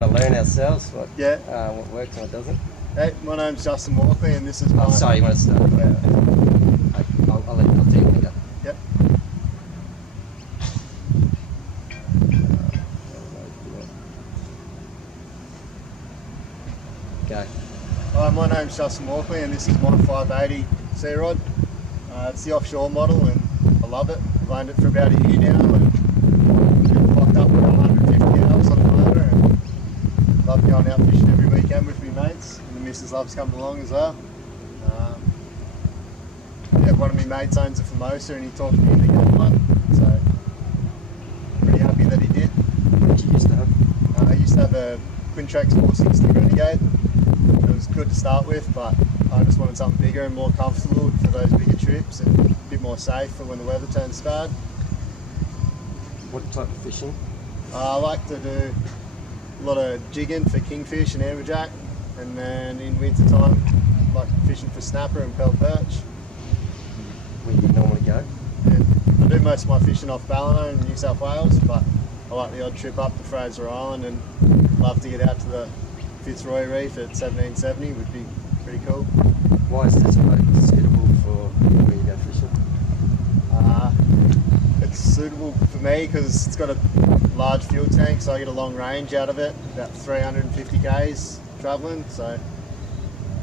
Learn ourselves what Yeah. what works and what doesn't. Hey, my name's Justin Walkley, and this is my. Oh, sorry, you want to start? Yeah. I'll tell you when to go. Yep. Go. Hi, my name's Justin Walkley, and this is my 580 sea rod. It's the offshore model, and I love it. I've owned it for about a year now, and I've locked up with 150 hours on the motor, and love going out fishing every weekend with my mates. And the missus loves coming along as well. Yeah, one of my mates owns a Formosa, and he talked me into getting one, so pretty happy that he did. What did you used to have? I used to have a Quintrex 460 Renegade. It was good to start with, but I just wanted something bigger and more comfortable for those bigger trips and a bit more safe for when the weather turns bad. What type of fishing? I like to do a lot of jigging for kingfish and amberjack, and then in winter time I like fishing for snapper and bell perch. Where do you normally go? And I do most of my fishing off Ballina in New South Wales, but I like the odd trip up to Fraser Island, and love to get out to the Fitzroy Reef at 1770 would be pretty cool. Why is this boat suitable for where you go fishing? It's suitable for me because it's got a large fuel tank, so I get a long range out of it, about 350 k's travelling, so I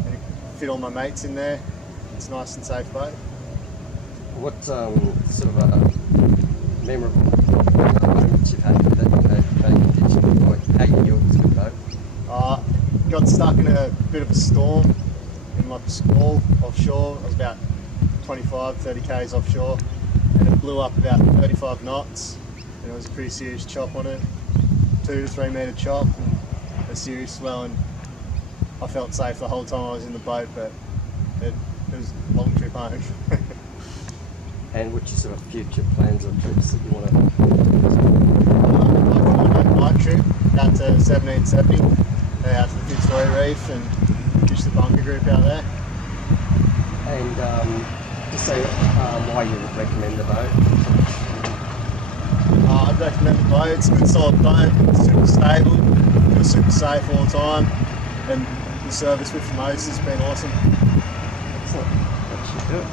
can fit all my mates in there. It's a nice and safe boat. What sort of memorable moments you've had with that boat fishing? Or how you knew it was a good boat? Got stuck in a bit of a storm in like a squall offshore. I was about 25-30 k's offshore, and it blew up about 35 knots, and it was a pretty serious chop on it, 2 to 3 metre chop and a serious swell, and I felt safe the whole time I was in the boat, but it was a long trip home. And what's your sort of future plans or trips that you want to? I'd like to do a night trip out to 1770, out to the Fitzroy Reef, and fish the bunker group out there. And just say why you would recommend the boat. I'd recommend the boat. It's a good solid boat, it's super stable, feels super safe all the time, and the service with Formosa has been awesome. Excellent. That should do it.